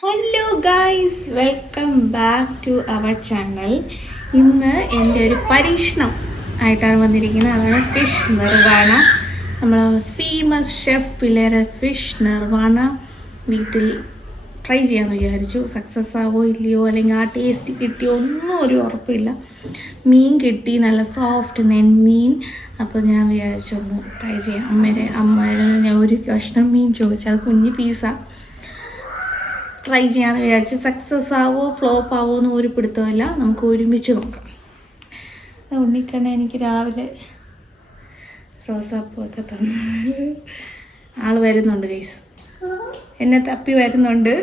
Hello guys, welcome back to our channel. ഇന്ന് എൻ്റെ ഒരു പരീക്ഷണം ആയിട്ടാണ് വന്നിരിക്കുന്നത്. അതാണ് ഫിഷ് നിർവാണ. നമ്മൾ ഫേമസ് ഷെഫ് പിള്ളേരെ ഫിഷ് നിർവാണ വീട്ടിൽ ട്രൈ ചെയ്യാമെന്ന് വിചാരിച്ചു. സക്സസ് ആവോ ഇല്ലയോ, അല്ലെങ്കിൽ ആ ടേസ്റ്റ് കിട്ടിയോ ഒന്നും ഒരു ഉറപ്പില്ല. മീൻ കിട്ടി, നല്ല സോഫ്റ്റ് നെന്മീൻ. അപ്പോൾ ഞാൻ വിചാരിച്ചു ഒന്ന് ട്രൈ ചെയ്യാം. അമ്മയുടെ ഞാൻ ഒരു കഷ്ണം മീൻ ചോദിച്ചു, അത് കുഞ്ഞ് പീസാണ്. ട്രൈ ചെയ്യാമെന്ന് വിചാരിച്ചു. സക്സസ് ആവോ ഫ്ലോപ്പ് ആവോ എന്ന് ഒരു പിടുത്തമില്ല. നമുക്ക് ഒരുമിച്ച് നോക്കാം. ഉണ്ണിക്കണ്ണ എനിക്ക് രാവിലെ റോസാപ്പൂവൊക്കെ തന്നു. ആൾ വരുന്നുണ്ട് ഗൈസ്, എന്നെ തപ്പി വരുന്നുണ്ട്.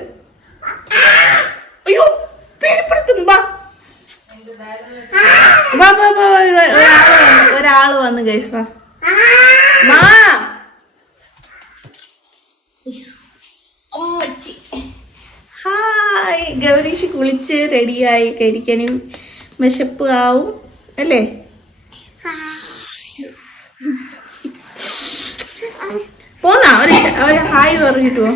അയ്യോ പേടിപ്പെടുത്തുന്നു. ഒരാള് വന്നു ഗൈസ്. വാ അമ്മച്ചി. ഹായ്, ഗൗരീഷ് കുളിച്ച് റെഡിയായി കഴിക്കാനും വിശപ്പ് ആവും അല്ലേ? പോന്നാ ഒരു ഹായ് പറഞ്ഞിട്ട് പോ.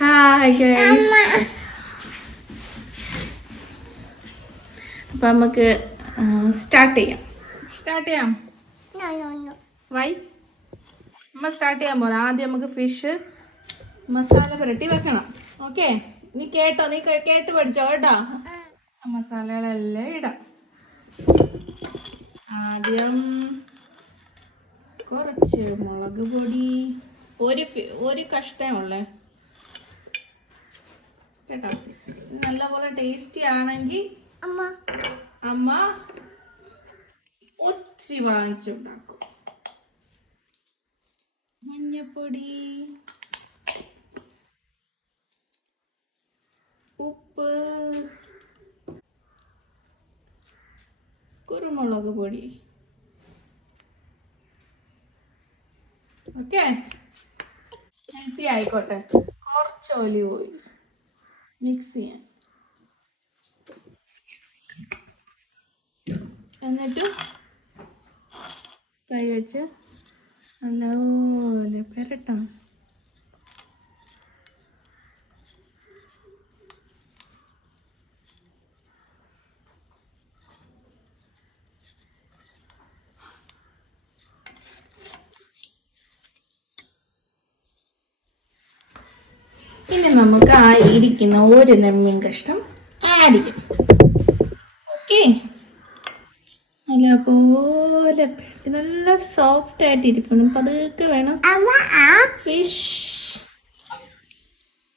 Hi guys. അപ്പം നമുക്ക് സ്റ്റാർട്ട് ചെയ്യാം. വൈ അമ്മ സ്റ്റാർട്ട് ചെയ്യാൻ പോകാം. ആദ്യം നമുക്ക് ഫിഷ് മസാല പുരട്ടി വെക്കണം. ഓക്കെ, നീ കേട്ടോ, നീ കേട്ട് പഠിച്ചോ കേട്ടോ. മസാലകളെല്ലാം ഇടാം. ആദ്യം കുറച്ച് മുളക് പൊടി, ഒരു കഷ്ണമുള്ളേ കേട്ടോ. നല്ലപോലെ ടേസ്റ്റി ആണെങ്കിൽ അമ്മ ഒത്തിരി വാങ്ങിച്ചുണ്ടാക്കും. മഞ്ഞപ്പൊടി, ഉപ്പ്, കുരുമുളക് പൊടി. ഓക്കെ, ഹെൽത്തി ആയിക്കോട്ടെ. കുറച്ച് ഒലിവ് ഓയിൽ മിക്സ് ചെയ്യാൻ. എന്നിട്ട് കൈ വെച്ച് നല്ലപോലെ പുരട്ടണം. ഇനി നമുക്ക് ആ ഇരിക്കുന്ന ഒരു നെമ്മീൻ കഷ്ണം ആഡ് ചെയ്യും. ഓക്കെ, നല്ലപോലെ നല്ല സോഫ്റ്റ് ആയിട്ട് ഇരിക്കണം. പതുക്കെ വേണം.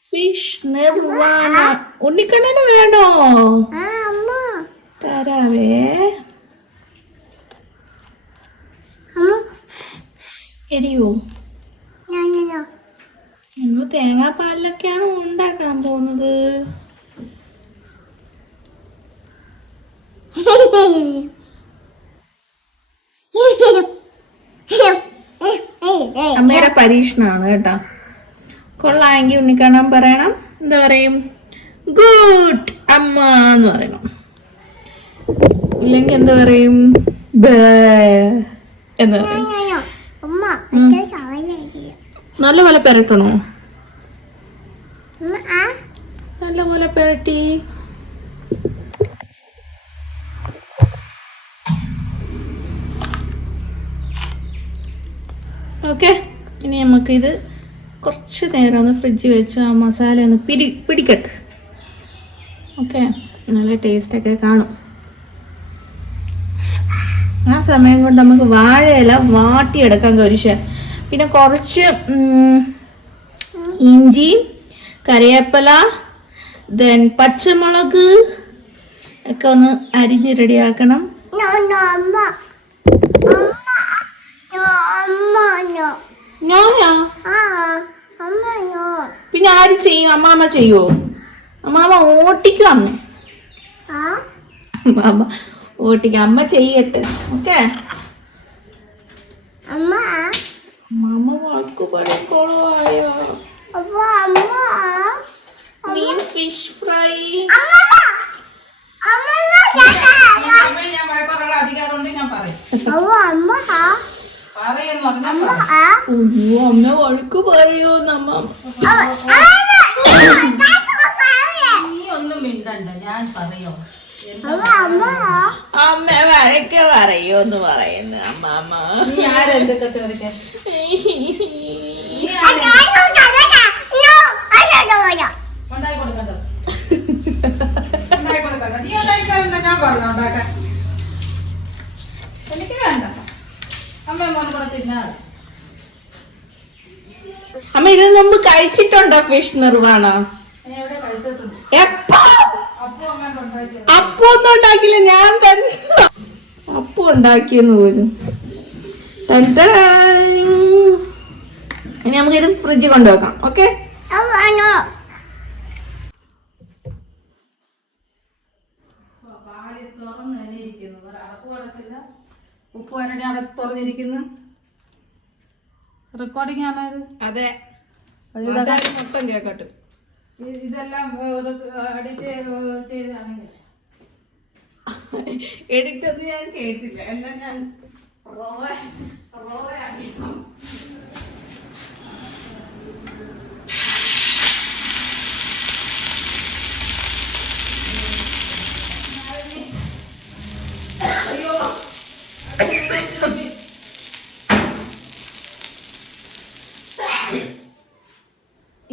ഫിഷ് നിർവാണ. ഉണ്ണിക്കണ്ണന് വേണോ? തരാവേ. എരിയോ? നമ്മൾ തേങ്ങാപ്പാലിലൊക്കെയാണ് ഉണ്ടാക്കാൻ പോകുന്നത്. അമ്മയുടെ പരീക്ഷണമാണ് കേട്ടോ. കൊള്ളാമെങ്കിൽ ഉണ്ണിക്കണ്ണൻ പറയണം. എന്താ പറയും? ഗുഡ് അമ്മ എന്ന് പറയണം. ഇല്ലെങ്കിൽ എന്താ പറയും? ബേ എന്ന് പറയും. നല്ലപോലെ പെരട്ടണോ? നല്ലപോലെ പെരട്ടി. ഓക്കെ, ഇനി നമുക്കിത് കുറച്ച് നേരം ഒന്ന് ഫ്രിഡ്ജിൽ വെച്ച് ആ മസാല ഒന്ന് പിടിക്കട്ടെ. ഓക്കെ, നല്ല ടേസ്റ്റൊക്കെ കാണും. ആ സമയം കൊണ്ട് നമുക്ക് വാഴയില വാട്ടിയെടുക്കാൻ കഴിച്ച്, പിന്നെ കുറച്ച് ഇഞ്ചി, കറിവേപ്പില, ദെൻ പച്ചമുളക് ഒക്കെ ഒന്ന് അരിഞ്ഞ് റെഡിയാക്കണം. പിന്നെ ആര് ചെയ്യും? അമ്മാമ്മ ചെയ്യുവോ? അമ്മാമ്മ ഓട്ടിക്കും. അമ്മ ഓട്ടിക്കും. അമ്മ ചെയ്യട്ടെ. ഓക്കെ, അമ്മാമ്മ വാക്ക് പറയോളായോ? മീൻ ഫിഷ് ഫ്രൈ. അധികാരമുണ്ട് ഞാൻ പറയും. അമ്മ വഴക്ക് പറയോ? നമ്മ പറയോന്ന് പറയുന്നു അമ്മാമ്മ. എനിക്ക് വേണ്ട അമ്മ മോനെ കൂടെ തിന്നാ. അമ്മ ഇത് മുമ്പ് കഴിച്ചിട്ടുണ്ടോ ഫിഷ് നിർവാണ? എപ്പോ? അപ്പൊ ഒന്നും ഉണ്ടാക്കില്ല, ഞാൻ തന്നെ അപ്പൊ ഉണ്ടാക്കിയെന്ന് പോലും. ഇനി നമുക്ക് ഇത് ഫ്രിഡ്ജിൽ കൊണ്ടുവെക്കാം. ഓക്കെ, ഉപ്പ് വരണി അവിടെ തുറന്നിരിക്കുന്നു. റെക്കോർഡിംഗ് ആണത്. അതെ, മൊത്തം കേക്കട്ടെ. ഇതെല്ലാം എഡിറ്റ് ചെയ്താണെങ്കിൽ എഡിറ്റ് ഒന്നും ഞാൻ ചെയ്തില്ല, എല്ലാം ഞാൻ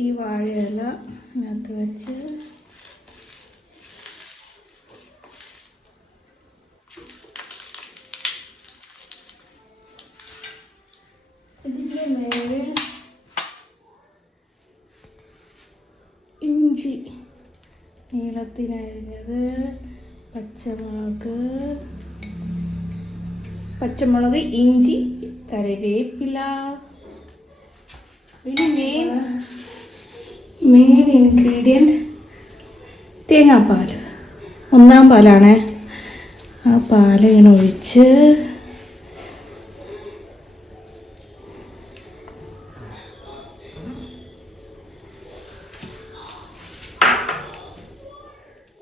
ഈ വാഴയില അതിനകത്ത് വെച്ച് ഇതിൻ്റെ മേലെ ഇഞ്ചി നീളത്തിനരിഞ്ഞത്, പച്ചമുളക്, ഇഞ്ചി, കറിവേപ്പില. പിന്നെ മെയിൻ ഇൻഗ്രീഡിയൻറ്റ് തേങ്ങാപ്പാൽ. 1 പാലാണ്. ആ പാൽ ഇങ്ങനെ ഒഴിച്ച്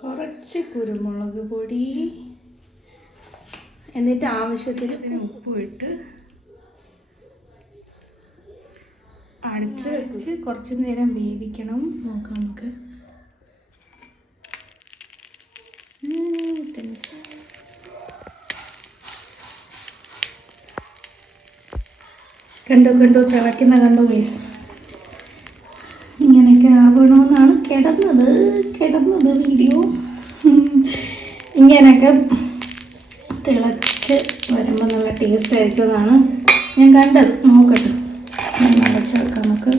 കുറച്ച് കുരുമുളക് പൊടി, എന്നിട്ട് ആവശ്യത്തിന് ഉപ്പ് ഇട്ട് അടച്ച് വെച്ച് കുറച്ച് നേരം വേവിക്കണം. നോക്കാം നമുക്ക്. കണ്ടോ തിളയ്ക്കുന്ന ഗൈസ്. ഇങ്ങനെയൊക്കെ ആവണമെന്നാണ് കിടന്നത് വീഡിയോ. ഇങ്ങനെയൊക്കെ തിളച്ച് വരുമ്പോൾ നല്ല ടേസ്റ്റ് ആയിരിക്കുമെന്നാണ് ഞാൻ കണ്ടത്. നോക്കട്ടെ, അടച്ചു വെക്കാം നമുക്ക്.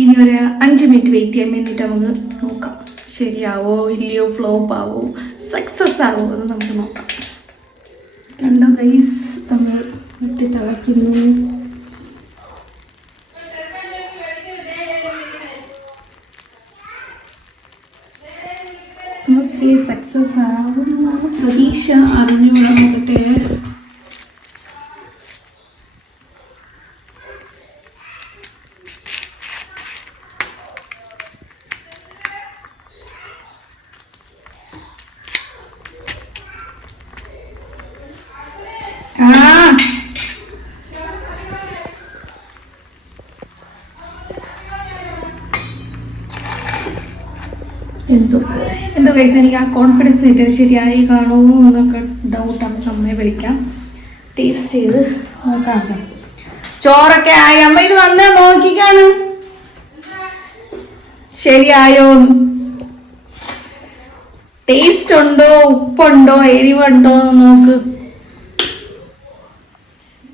ഇനി ഒരു 5 മിനിറ്റ് വെയിറ്റ് ചെയ്യാൻ വേണ്ടിയിട്ട് നമുക്ക് നോക്കാം ശരിയാവോ ഇല്ലയോ, ഫ്ലോപ്പ് ആവോ, സക്സസ് ആവോ എന്ന് നമുക്ക് നോക്കാം. കണ്ടോ ഗൈസ്, അത് വെട്ടി തിളയ്ക്കുന്നു. ഓക്കെ, സക്സസ് ആവുമെന്നാണ് പ്രതീക്ഷ. അറിഞ്ഞൂടെ, നോക്കട്ടെ. എന്തോ കൈസ്, എനിക്ക് ആ കോൺഫിഡൻസ് കിട്ടിയത് ശരിയായി കാണുമോ എന്നൊക്കെ ഡൗട്ട്. നമുക്ക് അമ്മയെ വിളിക്കാം, ടേസ്റ്റ് ചെയ്ത് നോക്കാം. ചോറൊക്കെ ആയി. അമ്മ ഇത് വന്നാ നോക്കിക്കാണ് ശരിയായോ, ടേസ്റ്റ് ഉണ്ടോ, ഉപ്പുണ്ടോ, എരിവുണ്ടോ നോക്ക്.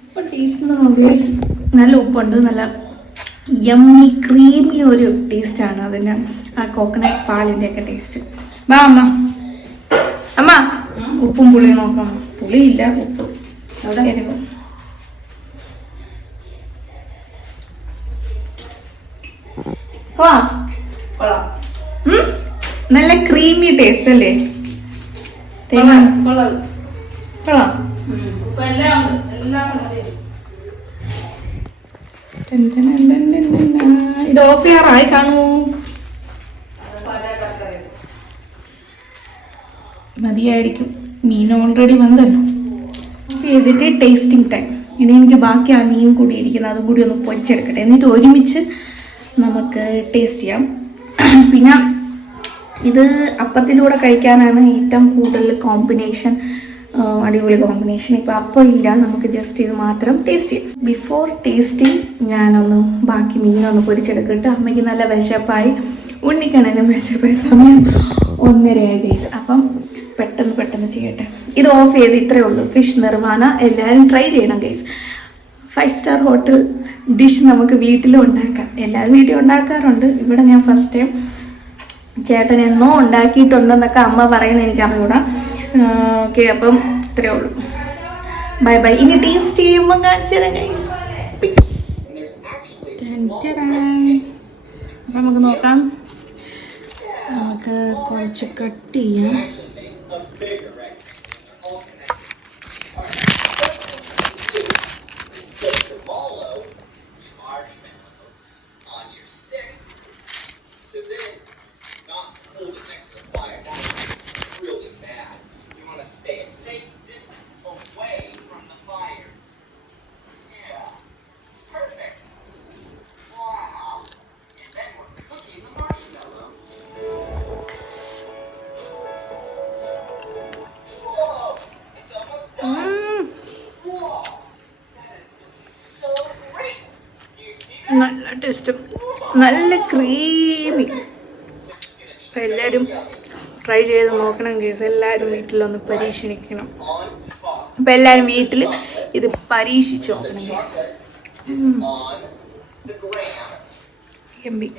ഇപ്പൊ ടേസ്റ്റ് നോക്കി. നല്ല ഉപ്പുണ്ട്, നല്ല യമ്മി ക്രീമി ഒരു ടേസ്റ്റാണ് അതിൻ്റെ, ആ കോക്കനട്ട് പാലിൻ്റെ ഒക്കെ ടേസ്റ്റ്. വാ അമ്മ ഉപ്പും പുളിയും നോക്കാം. പുളിയില്ല, ഉപ്പ്, എരിവ്. നല്ല ക്രീമി ടേസ്റ്റ് അല്ലേ? തേങ്ങ കൊള്ളാം. ഇത് ഓഫ് ചെയ്യാറായി കാണുമോ? മതിയായിരിക്കും, മീൻ ഓൾറെഡി വന്നല്ലോ. ഓഫ് ചെയ്തിട്ട് ടേസ്റ്റിംഗ് ടൈം. ഇനി എനിക്ക് ബാക്കി ആ മീൻ കൂടി ഇരിക്കുന്നത് അതും കൂടി ഒന്ന് പൊരിച്ചെടുക്കട്ടെ, എന്നിട്ട് ഒരുമിച്ച് നമുക്ക് ടേസ്റ്റ് ചെയ്യാം. പിന്നെ ഇത് അപ്പത്തിൻ്റെ കൂടെ കഴിക്കാനാണ് ഏറ്റവും കൂടുതൽ കോമ്പിനേഷൻ, അടിപൊളി കോമ്പിനേഷൻ. ഇപ്പോൾ അപ്പം ഇല്ല, നമുക്ക് ജസ്റ്റ് ഇത് മാത്രം ടേസ്റ്റ് ചെയ്യാം. ബിഫോർ ടേസ്റ്റിംഗ് ഞാനൊന്ന് ബാക്കി മീനൊന്ന് പൊരിച്ചെടുക്കട്ടെ. അമ്മയ്ക്ക് നല്ല വിശപ്പായി, ഉണ്ണിക്കണ്ണനും വിശപ്പായ സമയം 1:30 ഗൈസ്. അപ്പം പെട്ടെന്ന് ചെയ്യട്ടെ. ഇത് ഓഫ് ചെയ്ത് ഇത്രയേ ഉള്ളൂ. ഫിഷ് നിർവാണ എല്ലാവരും ട്രൈ ചെയ്യണം ഗൈസ്. 5 സ്റ്റാർ ഹോട്ടൽ ഡിഷ് നമുക്ക് വീട്ടിലും ഉണ്ടാക്കാം. എല്ലാവരും വീട്ടിൽ ഉണ്ടാക്കാറുണ്ട്. ഇവിടെ ഞാൻ ഫസ്റ്റ് ടൈം, ചേട്ടൻ എന്നോ ഉണ്ടാക്കിയിട്ടുണ്ടെന്നൊക്കെ അമ്മ പറയുന്നത് എനിക്ക് അറിഞ്ഞൂടാ. ഓക്കെ, അപ്പം ഇത്രയേ ഉള്ളൂ. Bye bye. ഇനി ടേസ്റ്റ് ചെയ്യുമ്പോൾ കാണിച്ചു തരാം ഗൈസ്. അപ്പം നമുക്ക് നോക്കാം. നമുക്ക് കുറച്ച് കട്ട് ചെയ്യാം. നല്ല ടേസ്റ്റും നല്ല ക്രീമി. അപ്പം എല്ലാവരും ട്രൈ ചെയ്ത് നോക്കണം കേസ്. എല്ലാവരും വീട്ടിലൊന്ന് പരീക്ഷിക്കണം. അപ്പം എല്ലാവരും വീട്ടിൽ ഇത് പരീക്ഷിച്ച് നോക്കണം കേസ്. എംബി